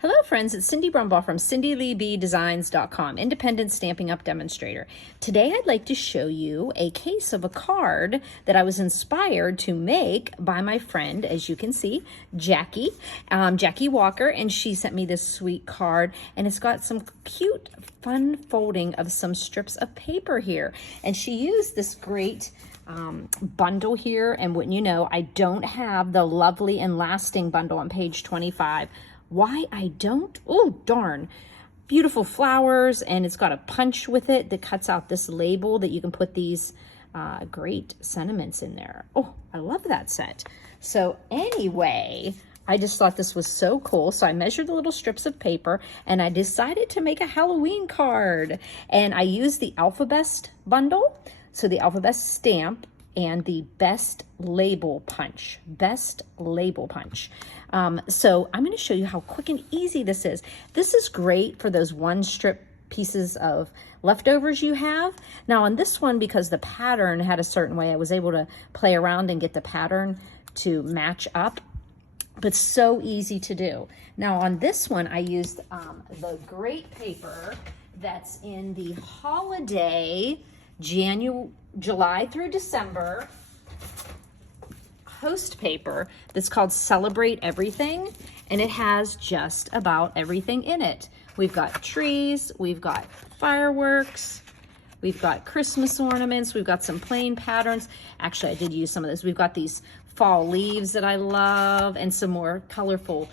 Hello friends, it's Cindy Brumbaugh from CindyLeeBDesigns.com, independent Stampin' Up! Demonstrator. Today I'd like to show you a case of a card that I was inspired to make by my friend, as you can see, Jackie Walker, and she sent me this sweet card, and it's got some cute, fun folding of some strips of paper here. And she used this great bundle here, and wouldn't you know, I don't have the Lovely and Lasting bundle on page 25. Why I don't? Oh, darn. Beautiful flowers, and it's got a punch with it that cuts out this label that you can put these great sentiments in there. Oh, I love that set. So anyway, I just thought this was so cool. So I measured the little strips of paper, and I decided to make a Halloween card. And I used the Alphabest bundle, so the Alphabest stamp, and the best label punch. So I'm going to show you how quick and easy this is. This is great for those one strip pieces of leftovers you have. Now on this one, because the pattern had a certain way, I was able to play around and get the pattern to match up, but so easy to do. Now on this one, I used the great paper that's in the holiday July through December host paper that's called Celebrate Everything, and it has just about everything in it. We've got trees, we've got fireworks, we've got Christmas ornaments, we've got some plain patterns. Actually, I did use some of this. We've got these fall leaves that I love, and some more colorful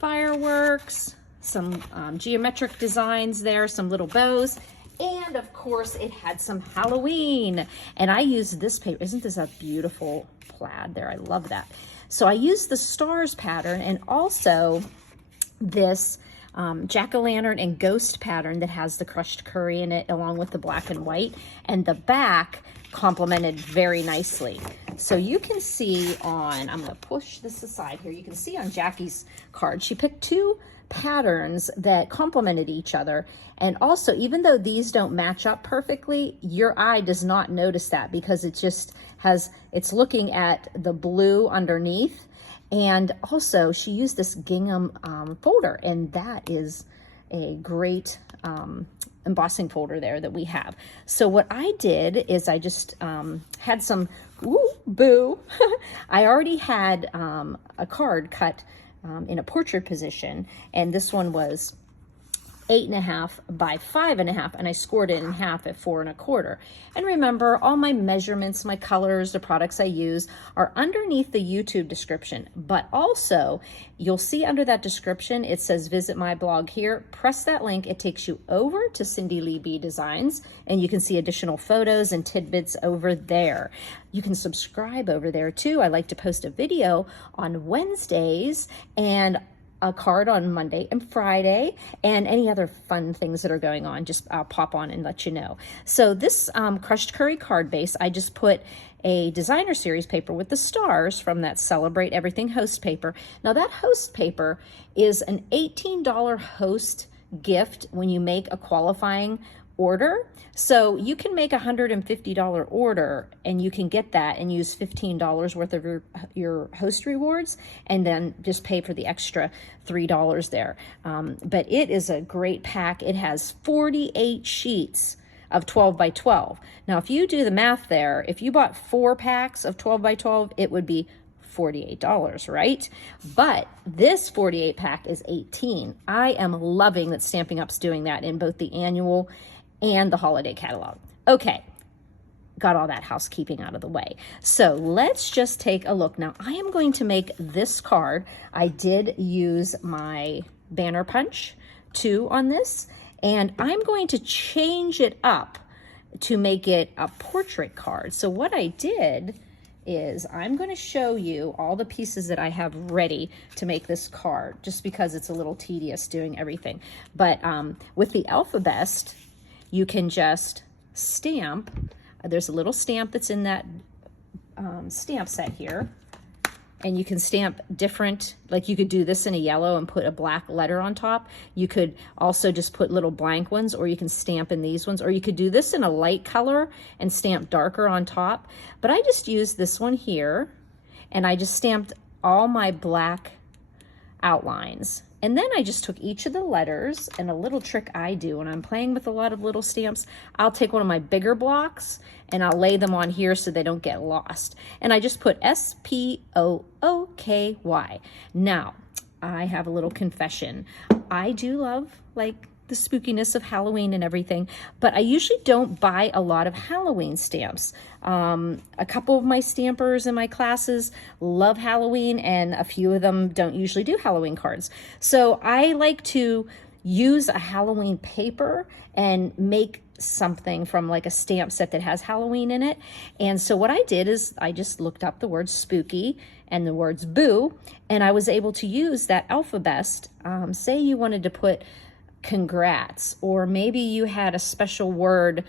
fireworks, some geometric designs there, some little bows. And of course, it had some Halloween. And I used this paper. Isn't this a beautiful plaid there? I love that. So I used the stars pattern and also this jack-o'-lantern and ghost pattern that has the crushed curry in it, along with the black and white. And the back complemented very nicely. So you can see on, I'm going to push this aside here, you can see on Jackie's card, she picked two patterns that complemented each other. And also, even though these don't match up perfectly, your eye does not notice that because it just has, it's looking at the blue underneath. And also she used this gingham folder, and that is a great embossing folder there that we have. So what I did is I just had some, I already had a card cut in a portrait position, and this one was 8.5 by 5.5, and I scored it in half at 4 1/4. And remember, all my measurements, my colors, the products I use are underneath the YouTube description. But also, you'll see under that description, it says visit my blog here. Press that link, it takes you over to Cindy Lee B Designs, and you can see additional photos and tidbits over there. You can subscribe over there too. I like to post a video on Wednesdays and a card on Monday and Friday, and any other fun things that are going on, just I'll pop on and let you know. So this crushed curry card base, I just put a designer series paper with the stars from that Celebrate Everything host paper. Now that host paper is an $18 host gift when you make a qualifying order. So you can make a $150 order and you can get that and use $15 worth of your host rewards, and then just pay for the extra $3 there. But it is a great pack. It has 48 sheets of 12 by 12. Now, if you do the math there, if you bought 4 packs of 12 by 12, it would be $48, right? But this 48 pack is $18. I am loving that Stampin' Up's doing that in both the annual and the holiday catalog. Okay, got all that housekeeping out of the way. So let's just take a look. Now I am going to make this card. I did use my banner punch too on this, and I'm going to change it up to make it a portrait card. So what I did is I'm going to show you all the pieces that I have ready to make this card, just because it's a little tedious doing everything. But with the Alphabest, you can just stamp. There's a little stamp that's in that stamp set here. And you can stamp different, like you could do this in a yellow and put a black letter on top. You could also just put little blank ones, or you can stamp in these ones, or you could do this in a light color and stamp darker on top. But I just used this one here, and I just stamped all my black outlines And then I just took each of the letters, and a little trick I do when I'm playing with a lot of little stamps, I'll take one of my bigger blocks and I'll lay them on here so they don't get lost. And I just put S-P-O-O-K-Y. Now, I have a little confession. I do love like the spookiness of Halloween and everything, but I usually don't buy a lot of Halloween stamps. A couple of my stampers in my classes love Halloween, and a few of them don't usually do Halloween cards. So I like to use a Halloween paper and make something from like a stamp set that has Halloween in it. And so what I did is I just looked up the word spooky and the words boo, and I was able to use that alphabet. Say you wanted to put congrats, or maybe you had a special word,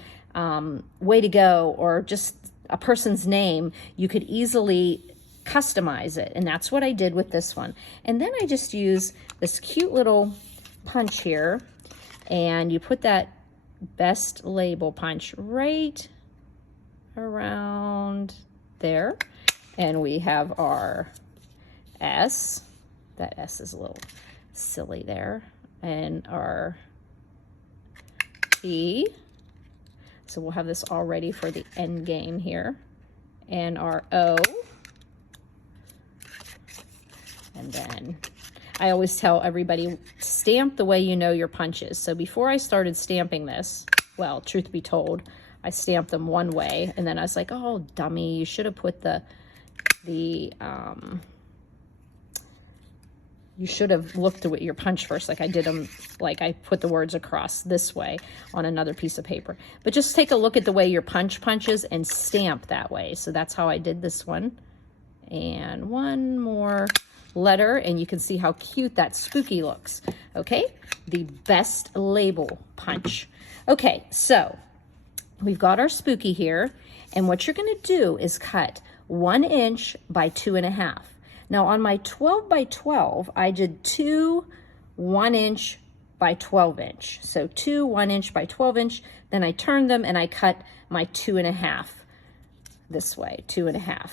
way to go, or just a person's name, you could easily customize it. And that's what I did with this one. And then I just use this cute little punch here, and you put that best label punch right around there. And we have our S. That S is a little silly there. And our T. So we'll have this all ready for the end game here. And our O. And then I always tell everybody, stamp the way you know your punches. So before I started stamping this, well, truth be told, I stamped them one way, and then I was like, oh, dummy, you should have put you should have looked at your punch first, like I did them, like I put the words across this way on another piece of paper. But just take a look at the way your punches and stamp that way. So that's how I did this one. And one more letter, and you can see how cute that spooky looks. Okay, the best label punch. Okay, so we've got our spooky here, and what you're gonna do is cut 1 inch by 2.5. Now on my 12 by 12, I did 2 1 inch by 12 inch. So 2 1 inch by 12 inch, then I turned them and I cut my 2.5 this way, 2.5.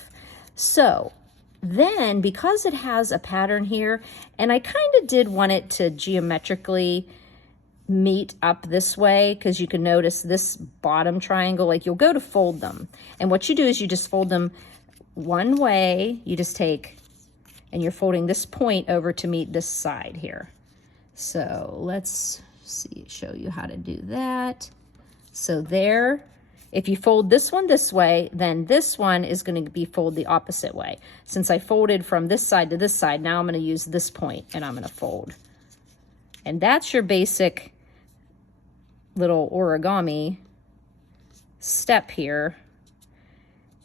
So then, because it has a pattern here, and I kind of did want it to geometrically meet up this way, because you can notice this bottom triangle, like you'll go to fold them. And what you do is you just fold them one way. You just take, and you're folding this point over to meet this side here. So let's see, show you how to do that. So there, if you fold this one this way, then this one is going to be folded the opposite way. Since I folded from this side to this side, now I'm going to use this point and I'm going to fold. And that's your basic little origami step here.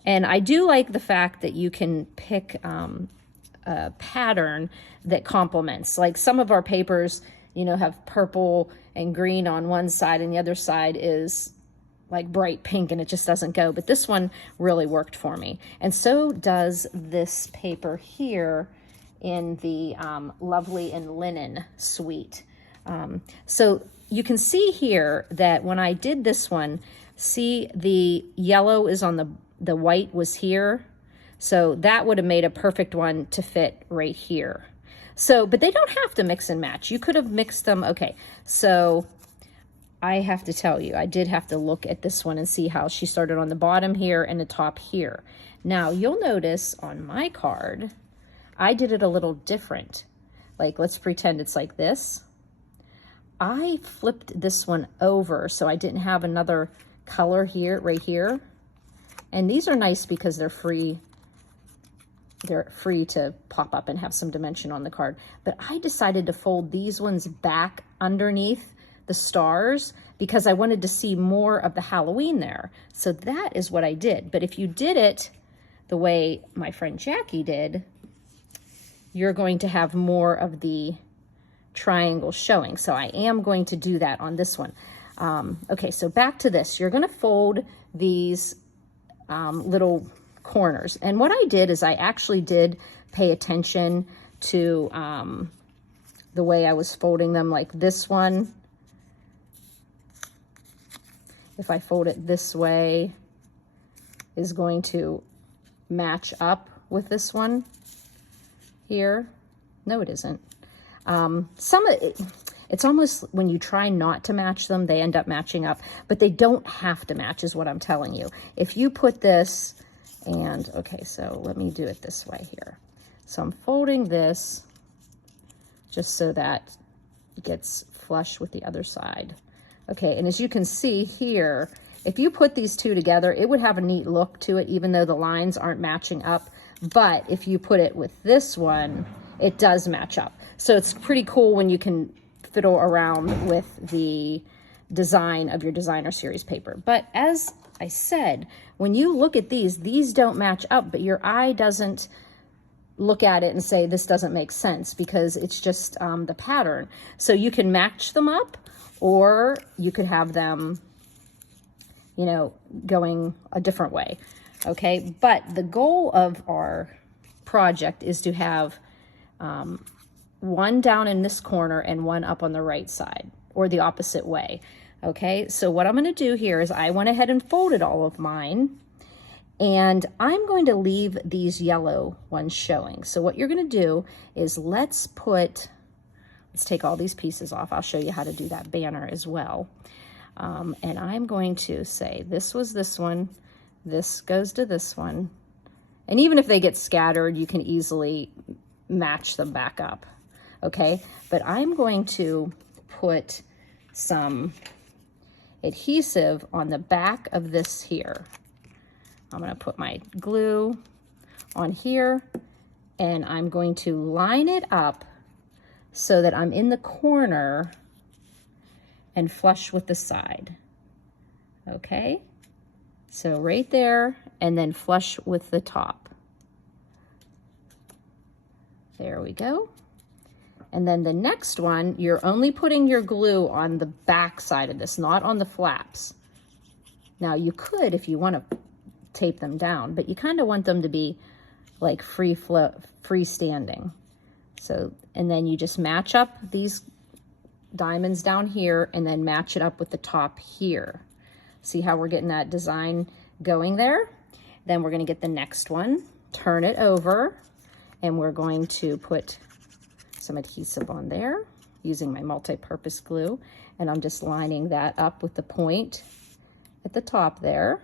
And I do like the fact that you can pick a pattern that complements. Like some of our papers, you know, have purple and green on one side and the other side is like bright pink and it just doesn't go. But this one really worked for me. And so does this paper here in the Lovely and Linen suite. So you can see here that when I did this one, see the yellow is on the white was here. So that would have made a perfect one to fit right here. So, but they don't have to mix and match. You could have mixed them. Okay, so I have to tell you, I did have to look at this one and see how she started on the bottom here and the top here. Now, you'll notice on my card, I did it a little different. Like, let's pretend it's like this. I flipped this one over so I didn't have another color here, right here. And these are nice because they're free. They're free to pop up and have some dimension on the card. But I decided to fold these ones back underneath the stars because I wanted to see more of the Halloween there. So that is what I did. But if you did it the way my friend Jackie did, you're going to have more of the triangle showing. So I am going to do that on this one. Okay, so back to this. You're going to fold these little corners. And what I did is I actually did pay attention to the way I was folding them, like this one. If I fold it this way, is going to match up with this one here. No, it isn't. Some of it, it's almost when you try not to match them, they end up matching up, but they don't have to match is what I'm telling you. If you put this and, okay, so let me do it this way here. So I'm folding this just so that it gets flush with the other side. Okay, and as you can see here, if you put these two together, it would have a neat look to it, even though the lines aren't matching up. But if you put it with this one, it does match up. So it's pretty cool when you can fiddle around with the design of your designer series paper. But as I said, when you look at these don't match up, but your eye doesn't look at it and say, this doesn't make sense, because it's just the pattern. So you can match them up, or you could have them, you know, going a different way. Okay, but the goal of our project is to have one down in this corner and one up on the right side, or the opposite way. Okay, so what I'm going to do here is I went ahead and folded all of mine, and I'm going to leave these yellow ones showing. So what you're going to do is let's take all these pieces off. I'll show you how to do that banner as well. And I'm going to say this was this one, this goes to this one, and even if they get scattered, you can easily match them back up. Okay, but I'm going to put some adhesive on the back of this here. I'm going to put my glue on here, and I'm going to line it up so that I'm in the corner and flush with the side. Okay, so right there, and then flush with the top. There we go. And then the next one, you're only putting your glue on the back side of this, not on the flaps. Now you could, if you want to tape them down, but you kind of want them to be like freestanding. So, and then you just match up these diamonds down here and then match it up with the top here. See how we're getting that design going there? Then we're going to get the next one, turn it over, and we're going to put some adhesive on there using my multi-purpose glue, and I'm just lining that up with the point at the top there,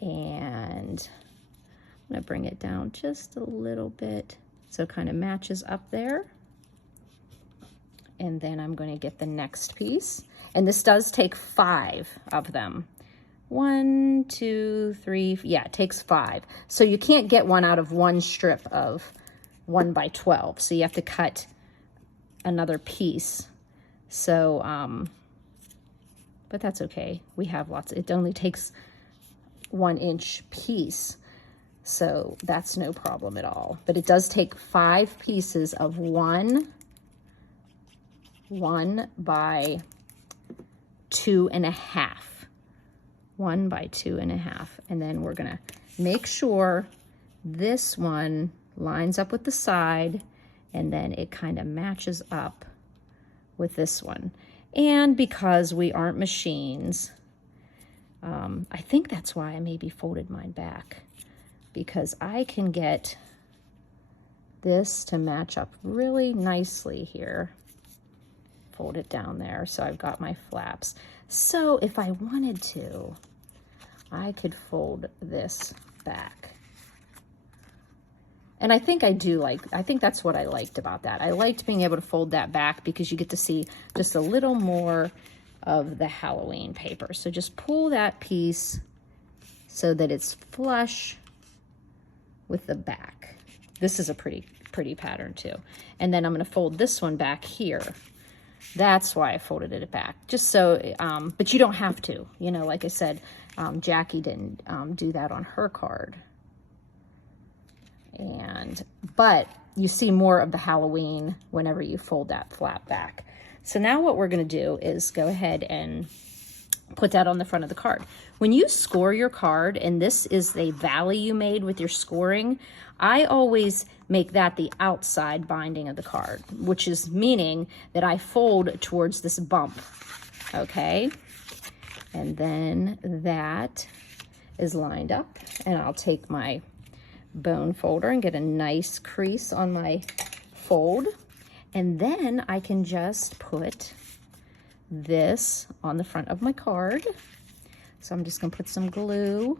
and I'm going to bring it down just a little bit so it kind of matches up there. And then I'm going to get the next piece, and this does take 5 of them. 1, 2, 3, yeah, it takes 5. So you can't get one out of one strip of 1 by 12. So you have to cut another piece. So, but that's okay. We have lots. It only takes 1 inch piece. So that's no problem at all. But it does take 5 pieces of 1 by 2.5. 1 by 2.5. And then we're gonna make sure this one lines up with the side, and then it kind of matches up with this one. And because we aren't machines, I think that's why I maybe folded mine back, because I can get this to match up really nicely here. Fold it down there so I've got my flaps. So if I wanted to, I could fold this back. And I think I think that's what I liked about that. I liked being able to fold that back because you get to see just a little more of the Halloween paper. So just pull that piece so that it's flush with the back. This is a pretty pattern too. And then I'm going to fold this one back here. That's why I folded it back, just so, but you don't have to, you know, like I said, Jackie didn't do that on her card. But you see more of the Halloween whenever you fold that flap back. So now what we're going to do is go ahead and put that on the front of the card. When you score your card, and this is the valley you made with your scoring, I always make that the outside binding of the card, which is meaning that I fold towards this bump, okay? And then that is lined up, and I'll take my bone folder and get a nice crease on my fold, And then I can just put this on the front of my card. So I'm just gonna put some glue.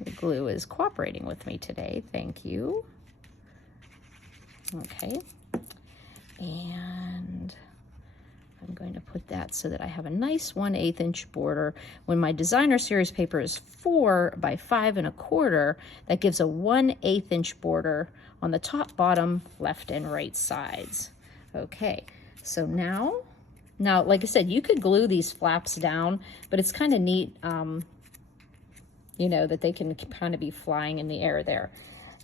The glue is cooperating with me today, thank you. Okay, and I'm going to put that so that I have a nice 1/8 inch border. When my designer series paper is 4 by 5 1/4, that gives a 1/8 inch border on the top, bottom, left, and right sides. Okay, so now, like I said, you could glue these flaps down, but it's kind of neat, you know, that they can kind of be flying in the air there.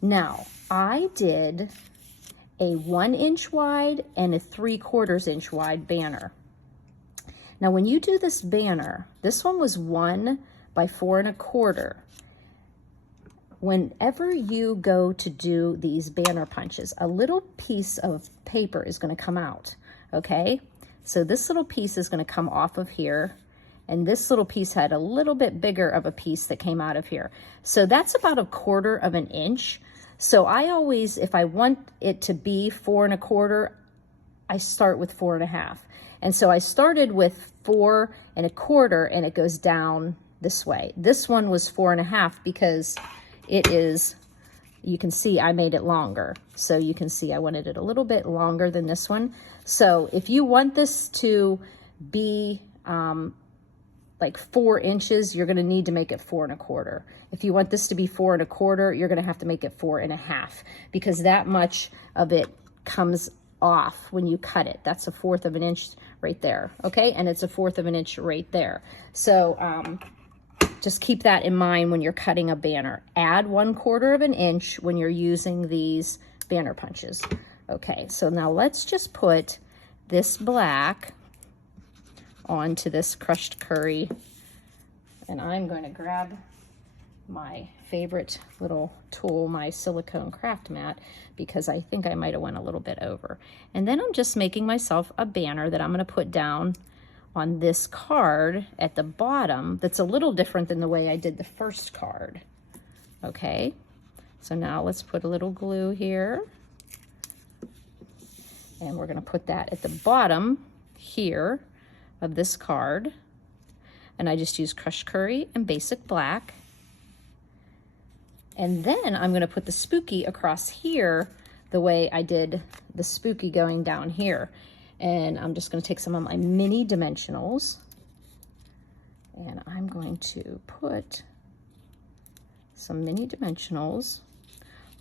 Now, I did a 1 inch wide and a 3/4 inch wide banner. Now, when you do this banner, this one was 1 by 4 1/4. Whenever you go to do these banner punches, a little piece of paper is going to come out, okay? So this little piece is going to come off of here, and this little piece had a little bit bigger of a piece that came out of here. So that's about 1/4 inch. So I always, if I want it to be 4 1/4, I start with 4 1/2. And so I started with 4 1/4, and it goes down this way. This one was 4 1/2 because it is, you can see I made it longer. So you can see I wanted it a little bit longer than this one. So if you want this to be like 4 inches, you're going to need to make it 4 1/4. If you want this to be 4 1/4, you're going to have to make it 4 1/2, because that much of it comes off when you cut it. That's 1/4 inch right there, okay? And it's 1/4 inch right there. So just keep that in mind when you're cutting a banner. Add 1/4 inch when you're using these banner punches. Okay, so now let's just put this black onto this crushed curry, and I'm going to grab my favorite little tool, my silicone craft mat, because I think I might have went a little bit over. And then I'm just making myself a banner that I'm going to put down on this card at the bottom that's a little different than the way I did the first card. Okay, so now let's put a little glue here, and we're going to put that at the bottom here of this card, and I just use crushed curry and basic black. And then I'm going to put the spooky across here the way I did the spooky going down here. And I'm just going to take some of my mini dimensionals, and I'm going to put some mini dimensionals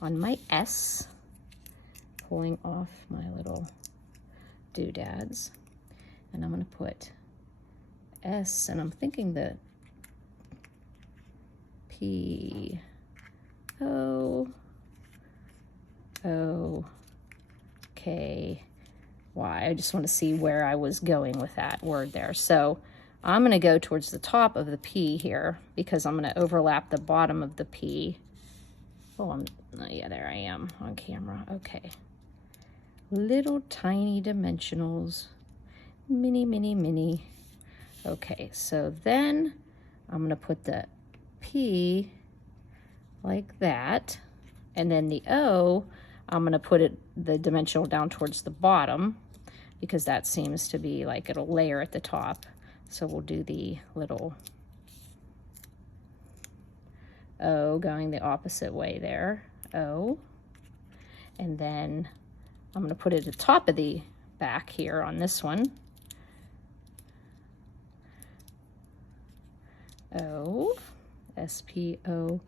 on my S, pulling off my little doodads. And I'm going to put S, and I'm thinking that P, O, O, K, Y. I just want to see where I was going with that word there. So I'm going to go towards the top of the P here, because I'm going to overlap the bottom of the P. Oh, yeah, there I am on camera. Okay. Little tiny dimensionals. Mini, mini, mini. Okay, so then I'm going to put the P like that, and then the O, I'm going to put it, the dimensional, down towards the bottom, because that seems to be like it'll layer at the top. So we'll do the little O going the opposite way there, O, and then I'm going to put it at the top of the back here on this one. O, S-P-O,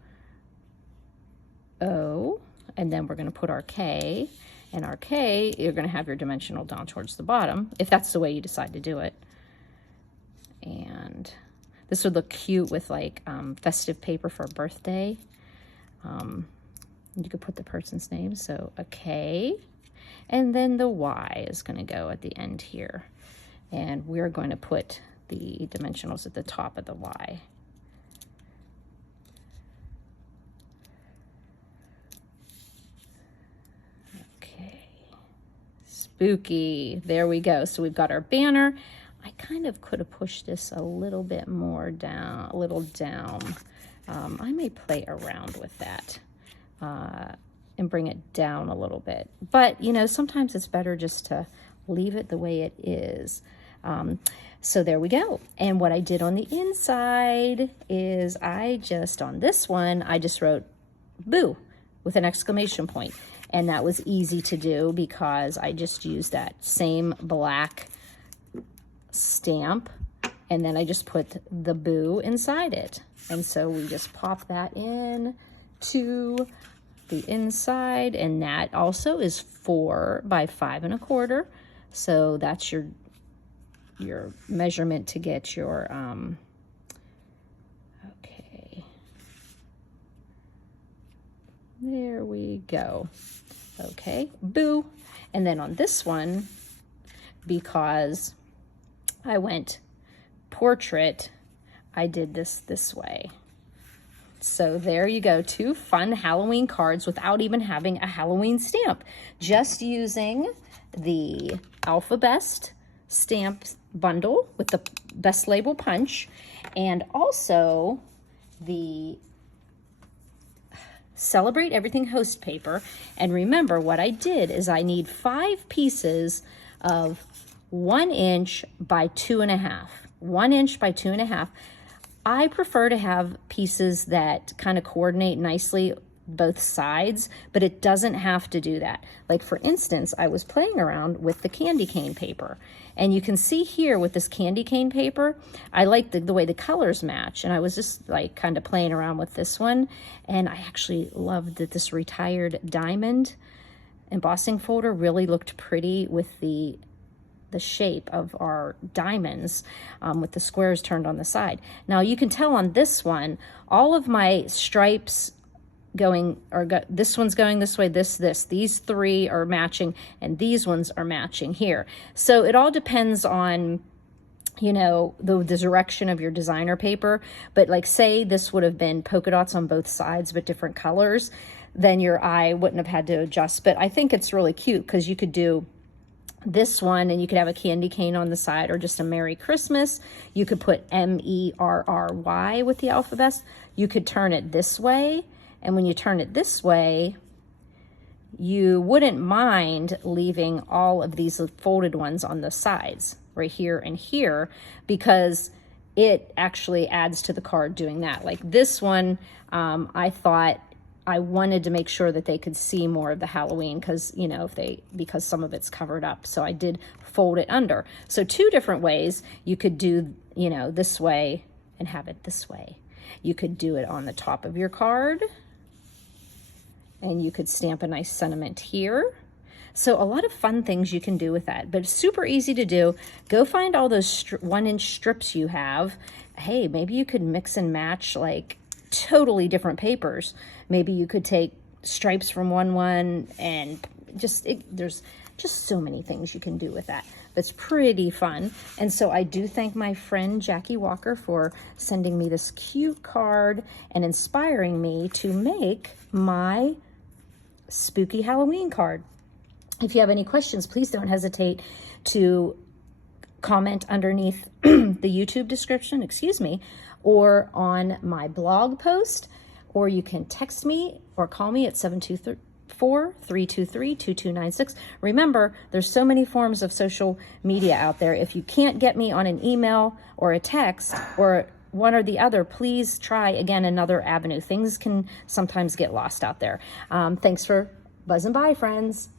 O, and then we're going to put our K, and our K, you're going to have your dimensional down towards the bottom, if that's the way you decide to do it. And this would look cute with like festive paper for a birthday. You could put the person's name, so a K, and then the Y is going to go at the end here. And we're going to put the dimensionals at the top of the Y. Spooky. There we go. So we've got our banner. I kind of could have pushed this a little bit more down, a little down. I may play around with that. and bring it down a little bit. But, you know, sometimes it's better just to leave it the way it is. So there we go. And what I did on the inside is on this one, I just wrote boo with an exclamation point. And that was easy to do because I just used that same black stamp, and then I just put the boo inside it. And so we just pop that in to the inside, and that also is 4 by 5 1/4. So that's your measurement to get your, okay, there we go. Okay, boo. And then on this one, because I went portrait, I did this way. So there you go, 2 fun Halloween cards without even having a Halloween stamp, just using the Alpha Best stamp bundle with the Best Label punch, and also the Celebrate Everything host paper. And remember, what I did is I need 5 pieces of 1 inch by 2.5. 1 inch by 2.5. I prefer to have pieces that kind of coordinate nicely both sides, but it doesn't have to do that. Like for instance, I was playing around with the candy cane paper, and you can see here with this candy cane paper, I like the way the colors match, and I was just like kind of playing around with this one, and I actually loved that this retired diamond embossing folder really looked pretty with the shape of our diamonds, with the squares turned on the side. Now you can tell on this one, all of my stripes this one's going this way, these 3 are matching, and these ones are matching here. So it all depends on, you know, the direction of your designer paper. But like say this would have been polka dots on both sides but different colors, then your eye wouldn't have had to adjust. But I think it's really cute because you could do this one and you could have a candy cane on the side, or just a Merry Christmas. You could put MERRY with the alphabet. You could turn it this way, and when you turn it this way, you wouldn't mind leaving all of these folded ones on the sides, right here and here, because it actually adds to the card doing that. Like this one, I thought I wanted to make sure that they could see more of the Halloween because, you know, because some of it's covered up. So I did fold it under. So 2 different ways you could do, you know, this way and have it this way. You could do it on the top of your card, and you could stamp a nice sentiment here. So a lot of fun things you can do with that, but it's super easy to do. Go find all those 1 inch strips you have. Hey, maybe you could mix and match like totally different papers. Maybe you could take stripes from one and there's just so many things you can do with that. It's pretty fun. And so I do thank my friend Jackie Walker for sending me this cute card and inspiring me to make my spooky Halloween card. If you have any questions, please don't hesitate to comment underneath the YouTube description, or on my blog post, or you can text me or call me at 724-323-2296. Remember, there's so many forms of social media out there. If you can't get me on an email or a text or one or the other, please try again another avenue. Things can sometimes get lost out there. Thanks for buzzing by, friends.